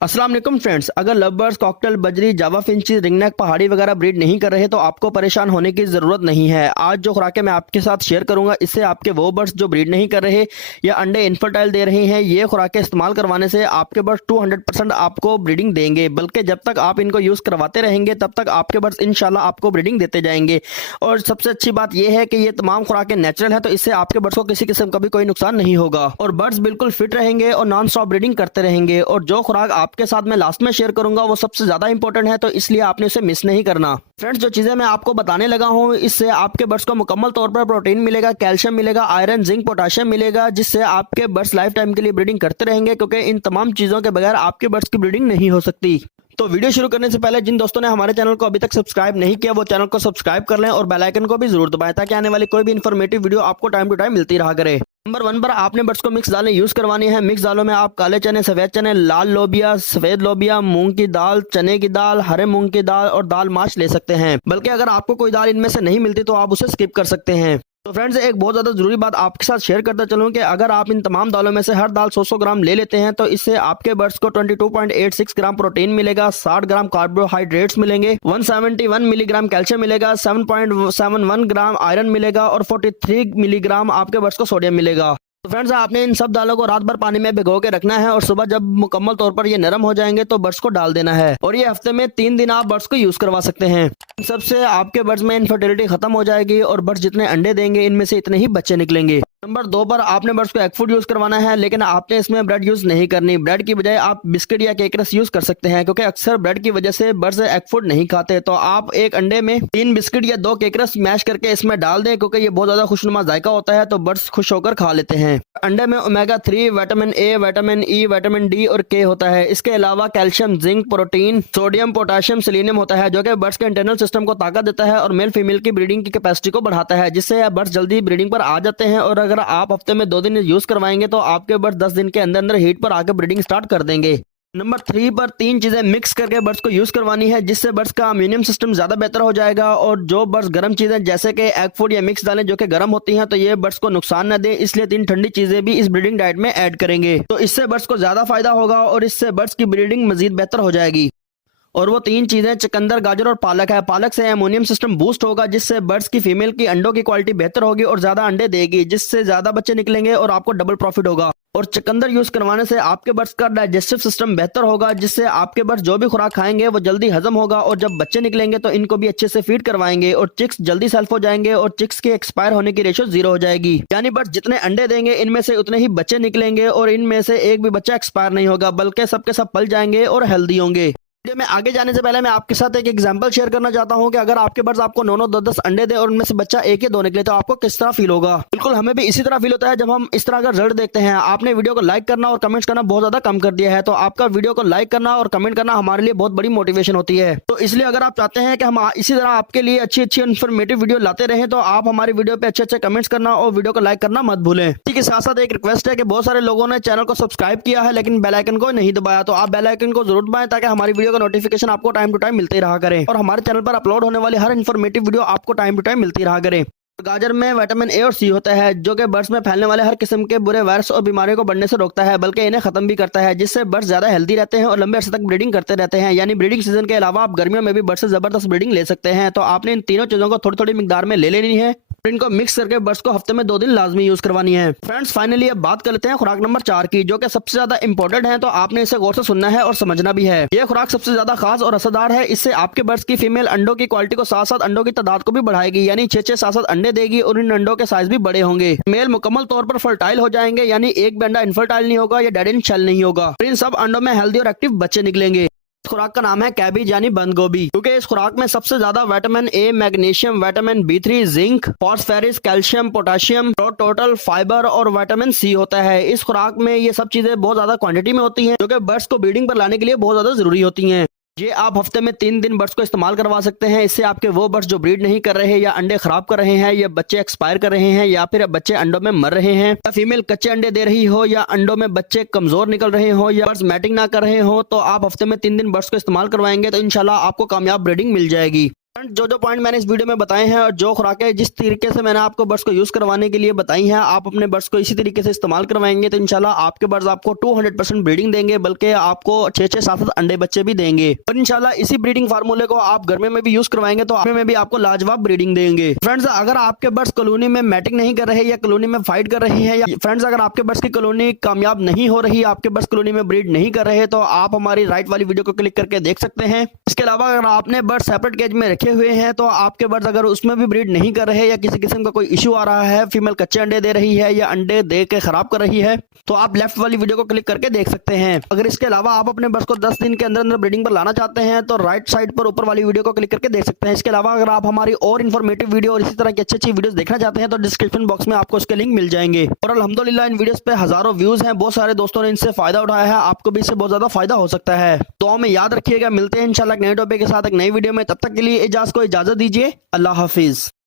अस्सलाम वालेकुम फ्रेंड्स, अगर लव बर्ड्स, कॉकटेल, बजरी, जावा फिंची, रिंगनेक, पहाड़ी वगैरह ब्रीड नहीं कर रहे तो आपको परेशान होने की ज़रूरत नहीं है। आज जो खुराकें मैं आपके साथ शेयर करूंगा इससे आपके वो बर्ड्स जो ब्रीड नहीं कर रहे या अंडे इनफर्टाइल दे रहे हैं, ये खुराकें इस्तेमाल करवाने से आपके बर्ड्स 200% आपको ब्रीडिंग देंगे। बल्कि जब तक आप इनको यूज़ करवाते रहेंगे तब तक आपके बर्ड्स इंशाल्लाह आपको ब्रीडिंग देते जाएंगे। और सबसे अच्छी बात यह है कि ये तमाम खुराकें नेचुरल है, तो इससे आपके बर्ड्स को किसी किस्म का भी कोई नुकसान नहीं होगा और बर्ड्स बिल्कुल फिट रहेंगे और नॉन स्टॉप ब्रीडिंग करते रहेंगे। और जो खुराक आपके साथ में लास्ट में शेयर करूंगा वो सबसे ज्यादा इंपॉर्टेंट है, तो इसलिए आपने उसे मिस नहीं करना। फ्रेंड्स, जो चीजें मैं आपको बताने लगा हूं इससे आपके बर्ड्स को मुकम्मल तौर पर प्रोटीन मिलेगा, कैल्शियम मिलेगा, आयरन, जिंक, पोटाशियम मिलेगा, जिससे आपके बर्ड्स लाइफ टाइम के लिए ब्रीडिंग करते रहेंगे, क्योंकि इन तमाम चीजों के बगैर आपके बर्ड्स की ब्रीडिंग नहीं हो सकती। तो वीडियो शुरू करने से पहले जिन दोस्तों ने हमारे चैनल को अभी तक सब्सक्राइब नहीं किया वो चैनल को सब्सक्राइब कर लें और बेल आइकन को भी जरूर दबाएं, ताकि आने वाली कोई भी इन्फॉर्मेटिव वीडियो आपको टाइम टू टाइम मिलती रहा करे। नंबर 1 पर आपने बर्ड्स को मिक्स दालें यूज करवानी है। मिक्स दालों में आप काले चने, सफेद चने, लाल लोबिया, सफेद लोबिया, मूंग की दाल, चने की दाल, हरे मूंग की दाल और दाल माश ले सकते हैं। बल्कि अगर आपको कोई दाल इनमें से नहीं मिलती तो आप उसे स्किप कर सकते हैं। तो फ्रेंड्स, एक बहुत ज़्यादा ज़रूरी बात आपके साथ शेयर करता चलूं कि अगर आप इन तमाम दालों में से हर दाल 100 ग्राम ले लेते हैं तो इससे आपके बर्ड्स को 22.86 ग्राम प्रोटीन मिलेगा, 60 ग्राम कार्बोहाइड्रेट्स मिलेंगे, 171 मिलीग्राम कैल्शियम मिलेगा, 7.71 ग्राम आयरन मिलेगा और 43 मिलीग्राम आपके बर्ड्स को सोडियम मिलेगा। तो फ्रेंड्स, आपने इन सब दालों को रात भर पानी में भिगो के रखना है और सुबह जब मुकम्मल तौर पर ये नरम हो जाएंगे तो बर्ड्स को डाल देना है। और ये हफ्ते में 3 दिन आप बर्ड्स को यूज करवा सकते हैं। इन सबसे आपके बर्ड्स में इनफर्टिलिटी खत्म हो जाएगी और बर्ड्स जितने अंडे देंगे इनमें से इतने ही बच्चे निकलेंगे। नंबर 2 पर आपने बर्ड्स को एग फूड यूज करवाना है, लेकिन आपने इसमें ब्रेड यूज नहीं करनी। ब्रेड की बजाय आप बिस्किट या केक रस यूज कर सकते हैं, क्योंकि अक्सर ब्रेड की वजह से बर्ड्स एग फूड नहीं खाते। तो आप एक अंडे में 3 बिस्किट या 2 केक रस मैश करके इसमें डाल दें, क्योंकि ये बहुत ज्यादा खुशनुमा जायका होता है, तो बर्ड्स खुश होकर खा लेते हैं। अंडे में omega 3, vitamin A, vitamin E, vitamin D और के होता है। इसके अलावा calcium, zinc, protein, sodium, potassium, selenium होता है, जो कि बर्ड्स के इंटरनल सिस्टम को ताकत देता है और मेल फीमेल की ब्रीडिंग की कैपेसिटी को बढ़ाता है, जिससे बर्ड्स जल्दी ब्रीडिंग पर आ जाते हैं। और अगर आप हफ्ते में 2 दिन यूज करवाएंगे तो आपके बर्ड्स 10 दिन के अंदर अंदर हीट पर आकर ब्रीडिंग स्टार्ट कर देंगे। नंबर 3 पर 3 चीजें मिक्स करके बर्ड्स को यूज करवानी है, जिससे बर्ड्स का इम्यून सिस्टम ज्यादा बेहतर हो जाएगा। और जो बर्ड्स गर्म चीजें जैसे कि एग फूड या मिक्स दालें जो कि गर्म होती हैं, तो ये बर्ड्स को नुकसान न दे, इसलिए 3 ठंडी चीजें भी इस ब्रीडिंग डाइट में ऐड करेंगे। तो इससे बर्ड्स को ज्यादा फायदा होगा और इससे बर्ड्स की ब्रीडिंग मजीद बेहतर हो जाएगी। और वो 3 चीजें चुकंदर, गाजर और पालक है। पालक से एमोनियम सिस्टम बूस्ट होगा, जिससे बर्ड्स की फीमेल की अंडों की क्वालिटी बेहतर होगी और ज्यादा अंडे देगी, जिससे ज्यादा बच्चे निकलेंगे और आपको डबल प्रॉफिट होगा। और चुकंदर यूज करवाने से आपके बर्ड्स का डाइजेस्टिव सिस्टम बेहतर होगा, जिससे आपके बर्ड्स जो भी खुराक खाएंगे वो जल्दी हजम होगा और जब बच्चे निकलेंगे तो इनको भी अच्छे से फीड करवाएंगे और चिक्स जल्दी सेल्फ हो जाएंगे और चिक्स के एक्सपायर होने की रेशो 0 हो जाएगी। यानी बर्ड्स जितने अंडे देंगे इनमें से उतने ही बच्चे निकलेंगे और इनमें से एक भी बच्चा एक्सपायर नहीं होगा, बल्कि सबके सब पल जाएंगे और हेल्दी होंगे। वीडियो में आगे जाने से पहले मैं आपके साथ एक एग्जांपल शेयर करना चाहता हूं कि अगर आपके बर्ड्स आपको 9-9, 10-10 अंडे दे और उनमें से बच्चा 1 या 2 निकले तो आपको किस तरह फील होगा। बिल्कुल हमें भी इसी तरह फील होता है जब हम इस तरह का रिजल्ट देखते हैं। आपने वीडियो को लाइक करना और कमेंट्स करना बहुत ज्यादा कम कर दिया है, तो आपका वीडियो को लाइक करना और कमेंट करना हमारे लिए बहुत बड़ी मोटिवेशन होती है। तो इसलिए अगर आप चाहते हैं कि हम इसी तरह आपके लिए अच्छी अच्छी इन्फॉर्मेटिव वीडियो लाते रहे तो आप हमारी वीडियो पे अच्छे अच्छे कमेंट्स करना और वीडियो को लाइक करना मत भूलें। इसी के साथ साथ एक रिक्वेस्ट है कि बहुत सारे लोगों ने चैनल को सब्सक्राइब किया है लेकिन बेल आइकन को नहीं दबाया, तो आप बेल आइकन को जरूर दबाएं ताकि हमारी वीडियो का नोटिफिकेशन आपको टाइम टू टाइम मिलते रहा करें और हमारे चैनल पर अपलोड होने वाली हर इन्फॉर्मेटिव वीडियो आपको टाइम टू टाइम मिलती रहा करें। गाजर में विटामिन ए और सी होता है, जो कि बर्ड्स में फैलने वाले हर किस्म के बुरे वायरस और बीमारियों को बढ़ने से रोकता है, बल्कि इन्हें खत्म भी करता है, जिससे बर्ड्स ज्यादा हेल्दी रहते हैं और लंबे अरसे तक ब्रीडिंग करते रहते हैं। यानी ब्रीडिंग सीजन के अलावा आप गर्मियों में भी बर्ड्स से जबरदस्त ब्रीडिंग ले सकते हैं। तो आपने इन तीनों चीजों को थोड़ी थोड़ी मिकदार में ले लेनी है, इनको मिक्स करके बर्ड्स को हफ्ते में 2 दिन लाजमी यूज करवानी है। फ्रेंड्स, फाइनली अब बात कर लेते हैं खुराक नंबर 4 की, जो कि सबसे ज्यादा इंपॉर्टेंट है, तो आपने इसे गौर से सुनना है और समझना भी है। यह खुराक सबसे ज्यादा खास और असरदार है। इससे आपके बर्ड्स की फीमेल अंडों की क्वालिटी को साथ साथ अंडों की तादाद को भी बढ़ाएगी, यानी 6-6, 7-7 अंडे देगी और इन अंडों के साइज भी बड़े होंगे। मेल मुकम्मल तौर पर फर्टाइल हो जाएंगे, यानी एक भी अंडा इनफर्टाइल नहीं होगा या डेड इन शेल नहीं होगा। इन सब अंडों में हेल्दी और एक्टिव बच्चे निकलेंगे। इस खुराक का नाम है कैबेज यानी बंद गोभी, क्योंकि इस खुराक में सबसे ज्यादा vitamin A, magnesium, vitamin B3, zinc, phosphorus, calcium, potassium, total fibre और विटामिन सी होता है। इस खुराक में ये सब चीजें बहुत ज्यादा क्वांटिटी में होती हैं, जो कि बर्ड्स को ब्रीडिंग पर लाने के लिए बहुत ज्यादा जरूरी होती हैं। ये आप हफ्ते में 3 दिन बर्ड्स को इस्तेमाल करवा सकते हैं। इससे आपके वो बर्ड्स जो ब्रीड नहीं कर रहे या अंडे खराब कर रहे हैं या बच्चे एक्सपायर कर रहे हैं या फिर बच्चे अंडों में मर रहे हैं या फीमेल कच्चे अंडे दे रही हो या अंडों में बच्चे कमजोर निकल रहे हो या बर्ड्स मैटिंग ना कर रहे हो, तो आप हफ्ते में 3 दिन बर्ड्स को इस्तेमाल करवाएंगे तो इंशाल्लाह आपको कामयाब ब्रीडिंग मिल जाएगी। जो जो पॉइंट मैंने इस वीडियो में बताए हैं और जो खुराकें जिस तरीके से मैंने आपको बर्ड्स को यूज करवाने के लिए बताई हैं, आप अपने बर्ड्स को इसी तरीके से इस्तेमाल करवाएंगे तो इंशाल्लाह आपके बर्ड्स आपको 200% ब्रीडिंग देंगे, बल्कि आपको 6-6 7-7 अंडे बच्चे भी देंगे। और इंशाल्लाह इसी ब्रीडिंग फार्मूले को आप घर में भी यूज करवाएंगे तो आप में भी आपको लाजवाब ब्रीडिंग देंगे। फ्रेंड्स, अगर आपके बर्ड्स कॉलोनी में मैटिंग नहीं कर रहे या कॉलोनी में फाइट कर रही है, या फ्रेंड्स अगर आपके बर्ड्स की कॉलोनी कामयाब नहीं हो रही, आपके बर्ड्स कॉलोनी में ब्रीड नहीं कर रहे, तो आप हमारी राइट वाली वीडियो को क्लिक करके देख सकते हैं। इसके अलावा अगर आपने बर्ड सेपरेट केज में रखे हुए हैं तो आपके बर्ड्स अगर उसमें भी ब्रीड नहीं कर रहे या किसी किस्म का कोई इशू आ रहा है, फीमेल कच्चे अंडे दे रही है या अंडे दे के खराब कर रही है, तो आप लेफ्ट वाली वीडियो को क्लिक करके देख सकते हैं। अगर इसके अलावा आप अपने बर्ड्स को 10 दिन के अंदर अंदर ब्रीडिंग पर लाना चाहते हैं तो राइट साइड पर ऊपर वाली वीडियो को क्लिक करके देख सकते हैं। इसके अलावा अगर आप हमारी और इन्फॉर्मेटिव वीडियो और इसी तरह की अच्छी अच्छी वीडियोस देखना चाहते हैं तो डिस्क्रिप्शन बॉक्स में आपको उसके लिंक मिल जाएंगे। और अल्हम्दुलिल्लाह इन वीडियोस पे हजारों व्यूज हैं, बहुत सारे दोस्तों ने इनसे फायदा उठाया है, आपको भी इससे बहुत ज्यादा फायदा हो सकता है। तो में याद रखिएगा, मिलते हैं इंशाल्लाह एक नए टॉपिक के साथ एक नई वीडियो में, तब तक के लिए इजाजत दीजिए। अल्लाह हाफिज।